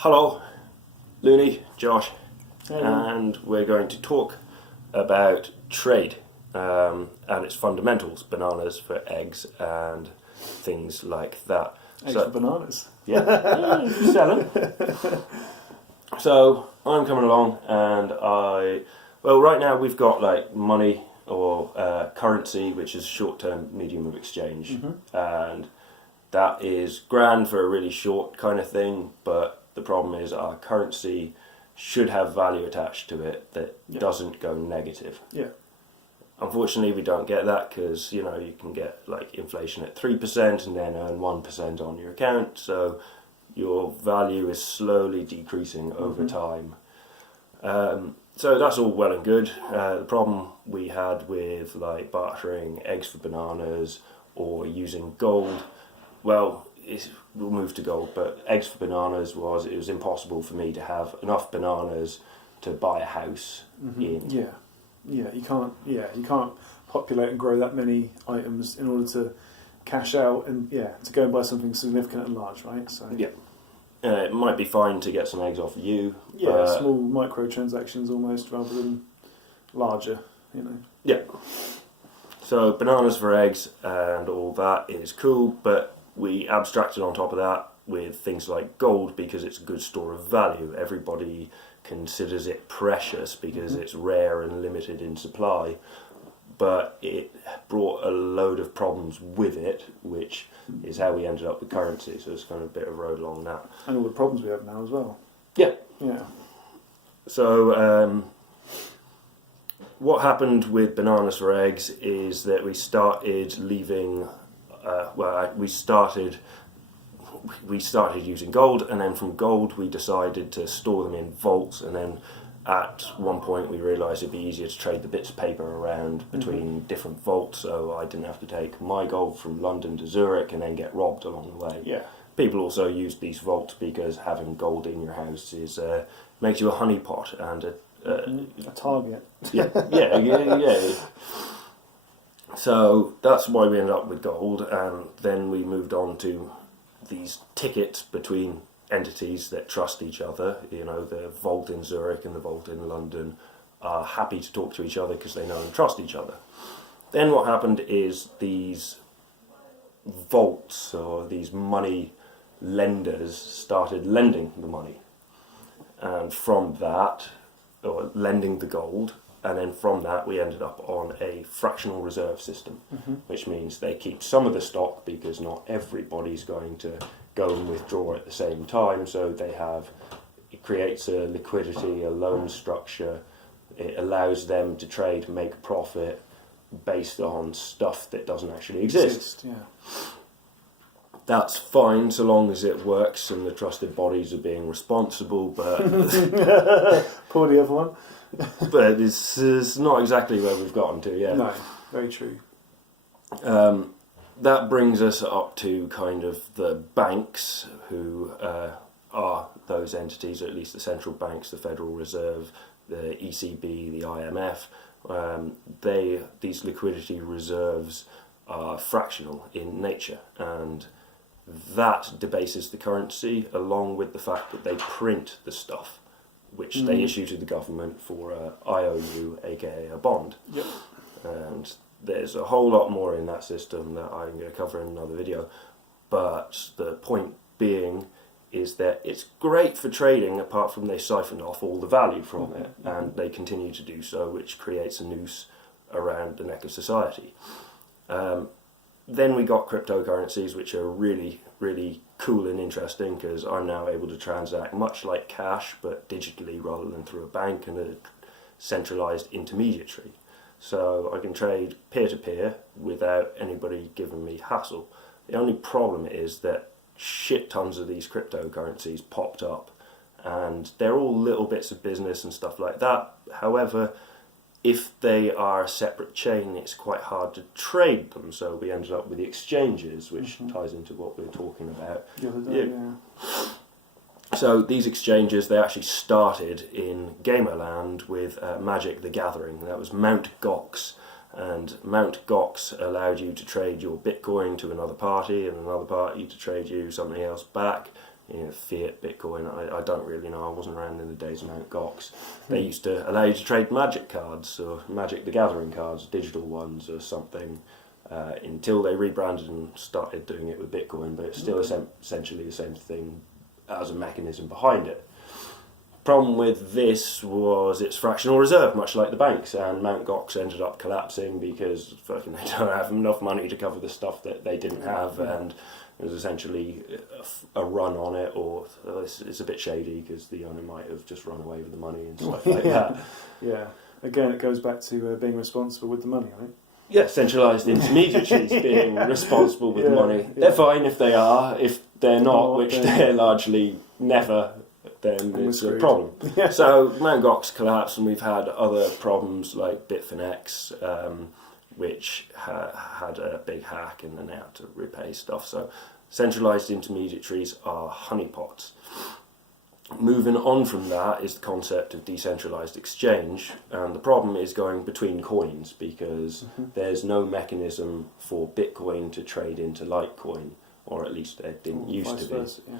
Hello, Looney, Josh, Hello. and we're going to talk about trade and its fundamentals, bananas for eggs and things like that. Eggs for bananas. Yeah, selling. So I'm coming along, and right now we've got like money or currency, which is short-term medium of exchange, and that is grand for a really short kind of thing, but the problem is our currency should have value attached to it that doesn't go negative. Yeah. Unfortunately, we don't get that because, you can get like inflation at 3% and then earn 1% on your account, so your value is slowly decreasing over time. So that's all well and good. The problem we had with like bartering eggs for bananas or using gold, we'll move to gold, but eggs for bananas it was impossible for me to have enough bananas to buy a house in. You can't populate and grow that many items in order to cash out and to go and buy something significant and large, right? So it might be fine to get some eggs off you. Small micro transactions almost rather than larger, Yeah. So bananas for eggs and all that is cool, but we abstracted on top of that with things like gold because it's a good store of value. Everybody considers it precious because it's rare and limited in supply, but it brought a load of problems with it, which is how we ended up with currency. So it's kind of a bit of a road along that. And all the problems we have now as well. Yeah. Yeah. So what happened with bananas for eggs is that we started leaving. We started using gold, and then from gold we decided to store them in vaults, and then at one point we realised it'd be easier to trade the bits of paper around between different vaults, so I didn't have to take my gold from London to Zurich and then get robbed along the way. Yeah. People also use these vaults because having gold in your house is makes you a honeypot and a target. Yeah. So that's why we ended up with gold, and then we moved on to these tickets between entities that trust each other. The vault in Zurich and the vault in London are happy to talk to each other because they know and trust each other. Then what happened is these vaults or these money lenders started lending the money, and from that, or lending the gold. And then from that, we ended up on a fractional reserve system, which means they keep some of the stock because not everybody's going to go and withdraw at the same time. So it creates a liquidity, a loan structure. It allows them to trade, make profit based on stuff that doesn't actually exist. That's fine so long as it works and the trusted bodies are being responsible, but Poor the other one. but this is not exactly where we've gotten to yet. No, very true. That brings us up to kind of the banks, who are those entities, or at least the central banks, the Federal Reserve, the ECB, the IMF. These liquidity reserves are fractional in nature, and that debases the currency, along with the fact that they print the stuff which they issue to the government for a IOU, aka a bond. Yep. And there's a whole lot more in that system that I'm going to cover in another video. But the point being is that it's great for trading, apart from they siphoned off all the value from it, and they continue to do so, which creates a noose around the neck of society. Then we got cryptocurrencies, which are really, really cool and interesting because I'm now able to transact much like cash, but digitally rather than through a bank and a centralised intermediary. So I can trade peer-to-peer without anybody giving me hassle. The only problem is that shit tons of these cryptocurrencies popped up, and they're all little bits of business and stuff like that. However, if they are a separate chain, it's quite hard to trade them, so we ended up with the exchanges, which ties into what we were talking about. So these exchanges, they actually started in Gamerland with Magic the Gathering. That was Mt. Gox, and Mt. Gox allowed you to trade your Bitcoin to another party and another party to trade you something else back, fiat, Bitcoin. I don't really know. I wasn't around in the days of Mt. Gox. They used to allow you to trade Magic cards or Magic the Gathering cards, digital ones or something, until they rebranded and started doing it with Bitcoin. But it's still essentially the same thing as a mechanism behind it. Problem with this was it's fractional reserve, much like the banks, and Mt. Gox ended up collapsing because fucking they don't have enough money to cover the stuff that they didn't have, and it was essentially a run on it, or it's a bit shady because the owner might have just run away with the money and stuff like that. Yeah, again, it goes back to being responsible with the money, right? Yeah, centralised intermediaries being responsible with money. They're fine if they are. If they're not, which they're largely never, then it's a problem. Yeah. So Mt. Gox collapsed, and we've had other problems like Bitfinex, which had a big hack, and then they had to repay stuff. So centralised intermediaries are honeypots. Moving on from that is the concept of decentralised exchange, and the problem is going between coins because there's no mechanism for Bitcoin to trade into Litecoin, or at least there didn't used to be. Versa, yeah.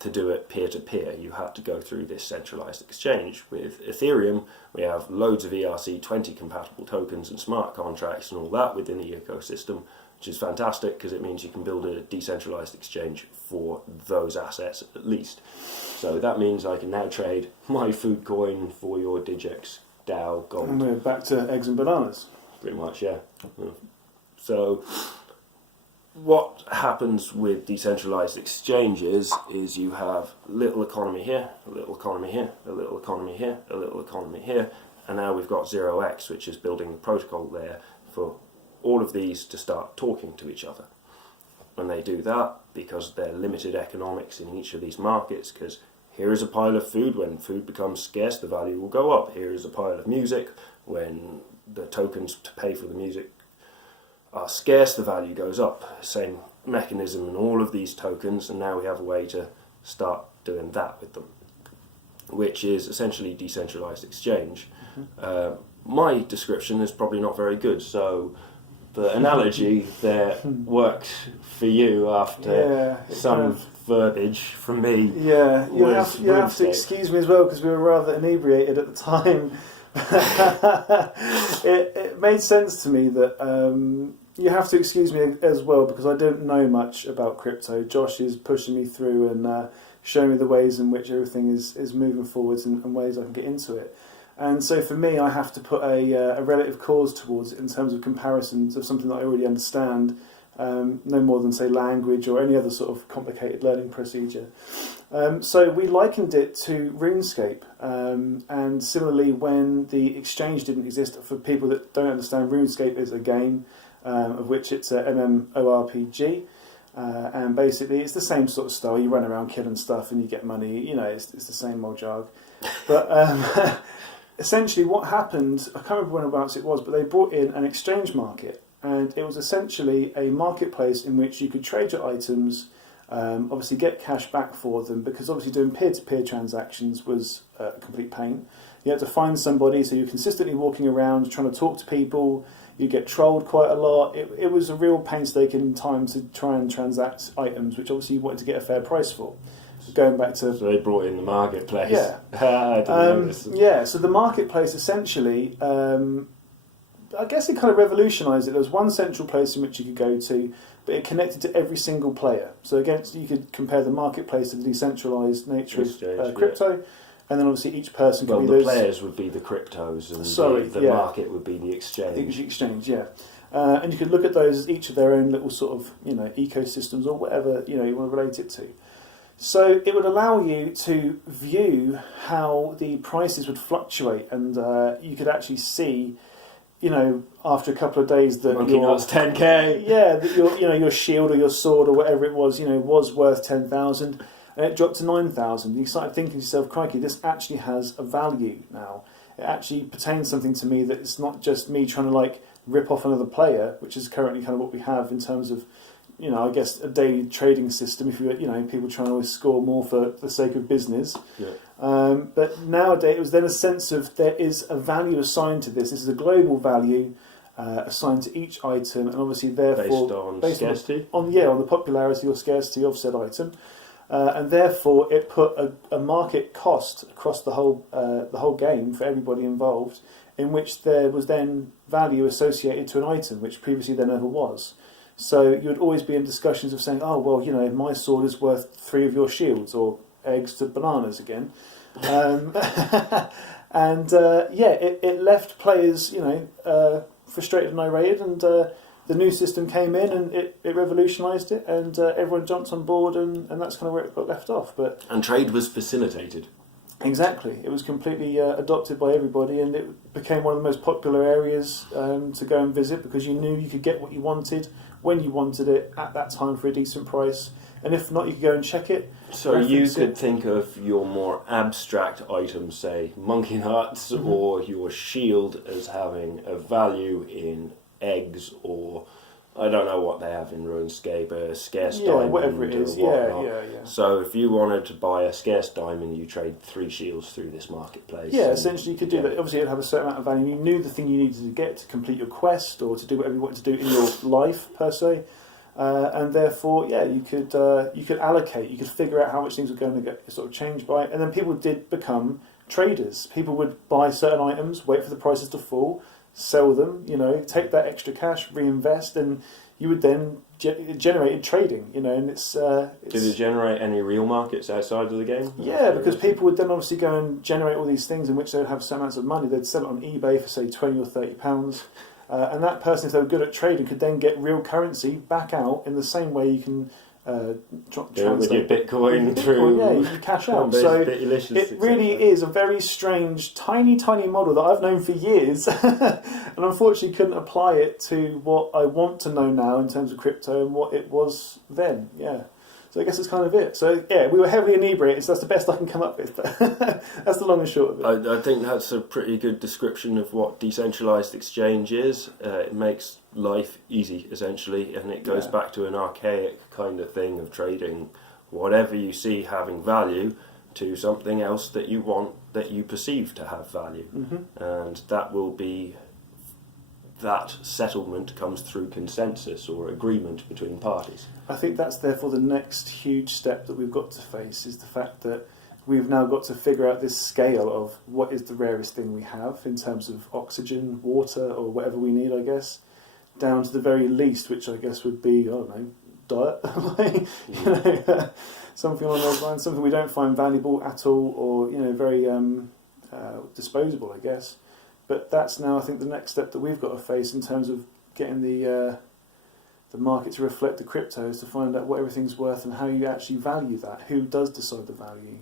To do it peer-to-peer, you had to go through this centralised exchange. With Ethereum, we have loads of ERC20 compatible tokens and smart contracts and all that within the ecosystem, which is fantastic because it means you can build a decentralised exchange for those assets at least. So that means I can now trade my food coin for your Digex DAO gold. And we're back to eggs and bananas. Pretty much, yeah. So what happens with decentralised exchanges is you have a little economy here, a little economy here, a little economy here, a little economy here, and now we've got 0x, which is building the protocol there for all of these to start talking to each other. When they do that, because they're limited economics in each of these markets, because here is a pile of food, when food becomes scarce the value will go up. Here is a pile of music, when the tokens to pay for the music are scarce the value goes up. Same mechanism in all of these tokens, and now we have a way to start doing that with them, which is essentially decentralized exchange. My description is probably not very good, so the analogy that worked for you after some verbiage from me. Yeah, you have to excuse me as well because we were rather inebriated at the time. it made sense to me that you have to excuse me as well because I don't know much about crypto. Josh is pushing me through and showing me the ways in which everything is moving forwards and ways I can get into it. And so for me, I have to put a relative cause towards it in terms of comparisons of something that I already understand, no more than, say, language or any other sort of complicated learning procedure. So we likened it to Runescape. And similarly, when the exchange didn't exist, for people that don't understand, Runescape is a game of which it's a MMORPG. And basically, it's the same sort of style. You run around killing stuff and you get money. You know, it's the same old jarg. But essentially what happened, I can't remember whenabouts it was, but they brought in an exchange market, and it was essentially a marketplace in which you could trade your items, obviously get cash back for them, because obviously doing peer-to-peer transactions was a complete pain. You had to find somebody, so you're consistently walking around trying to talk to people, you get trolled quite a lot. It was a real painstaking time to try and transact items, which obviously you wanted to get a fair price for. Going back to... So they brought in the marketplace. Yeah. I didn't know this. Yeah, so the marketplace essentially, I guess it kind of revolutionised it. There was one central place in which you could go to, but it connected to every single player. So again, you could compare the marketplace to the decentralised nature of crypto, and then obviously each person could be those... Well, the players would be the cryptos, and the market would be the exchange. The exchange, yeah. And you could look at those as each of their own little sort of, ecosystems or whatever, you want to relate it to. So it would allow you to view how the prices would fluctuate, and you could actually see, after a couple of days that Monkey Nuts 10k. Yeah, that your shield or your sword or whatever it was, was worth 10,000, and it dropped to 9,000. You started thinking to yourself, crikey, this actually has a value now. It actually pertains something to me that it's not just me trying to rip off another player, which is currently kind of what we have in terms of. I guess a daily trading system. If people trying to always score more for the sake of business. Yeah. But nowadays, it was then a sense of there is a value assigned to this. This is a global value assigned to each item, and obviously, therefore, based on scarcity. On the popularity or scarcity of said item. and therefore it put a market cost across the whole game for everybody involved, in which there was then value associated to an item, which previously there never was. So you would always be in discussions of saying, oh, well, my sword is worth 3 of your shields, or eggs to bananas again. And it left players, frustrated and irate, and the new system came in and it revolutionised it, and everyone jumped on board, and that's kind of where it got left off. And trade was facilitated. Exactly. It was completely adopted by everybody, and it became one of the most popular areas to go and visit, because you knew you could get what you wanted, when you wanted it, at that time for a decent price. And if not, you could go and check it. So you could think of your more abstract items, say monkey nuts, or your shield, as having a value in eggs, or I don't know what they have in RuneScape, a scarce diamond, whatever it is. Yeah. So if you wanted to buy a scarce diamond, you trade 3 shields through this marketplace. Yeah, essentially you could do that. Obviously, it would have a certain amount of value. You knew the thing you needed to get to complete your quest, or to do whatever you wanted to do in your life per se. And therefore, you could allocate. You could figure out how much things were going to get sort of changed by, and then people did become traders. People would buy certain items, wait for the prices to fall, sell them. Take that extra cash, reinvest, and you would then generate trading. And it's. Did it generate any real markets outside of the game? Yeah, because people would then obviously go and generate all these things in which they would have some amounts of money. They'd sell it on eBay for say £20 or £30. And that person, if they were good at trading, could then get real currency back out in the same way you can translate with your Bitcoin through. Yeah, you can cash out. So it really is a very strange, tiny model that I've known for years, and unfortunately couldn't apply it to what I want to know now in terms of crypto and what it was then. Yeah. So I guess that's kind of it. So yeah, we were heavily inebriated, so that's the best I can come up with. But that's the long and short of it. I think that's a pretty good description of what decentralised exchange is. It makes life easy, essentially, and it goes back to an archaic kind of thing of trading whatever you see having value to something else that you want, that you perceive to have value. And that will be... that settlement comes through consensus or agreement between parties. I think that's therefore the next huge step that we've got to face, is the fact that we've now got to figure out this scale of what is the rarest thing we have in terms of oxygen, water, or whatever we need, I guess, down to the very least, which I guess would be, I don't know, diet. Something along those lines, something we don't find valuable at all, or very disposable, I guess. But that's now, I think, the next step that we've got to face in terms of getting the market to reflect the crypto, is to find out what everything's worth and how you actually value that. Who does decide the value?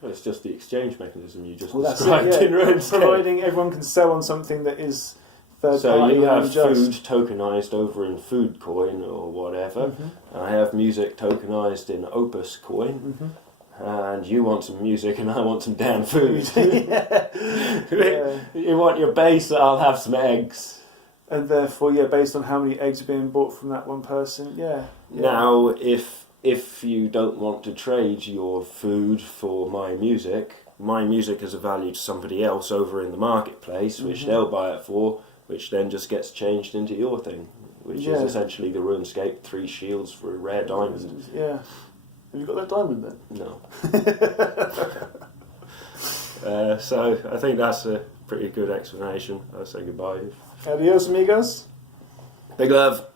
Well, it's just the exchange mechanism you just described in Runescape. Providing everyone can sell on something that is third so party. So you have food tokenized over in Food Coin or whatever. I have music tokenized in Opus Coin. And you want some music and I want some damn food. You want your base, I'll have some eggs. And therefore, based on how many eggs are being bought from that one person, Now, if you don't want to trade your food for my music has a value to somebody else over in the marketplace, which they'll buy it for, which then just gets changed into your thing, which is essentially the RuneScape 3 shields for a rare diamond. Yeah. Have you got that diamond then? No. So I think that's a pretty good explanation. I'll say goodbye. Adios, amigos. Big love.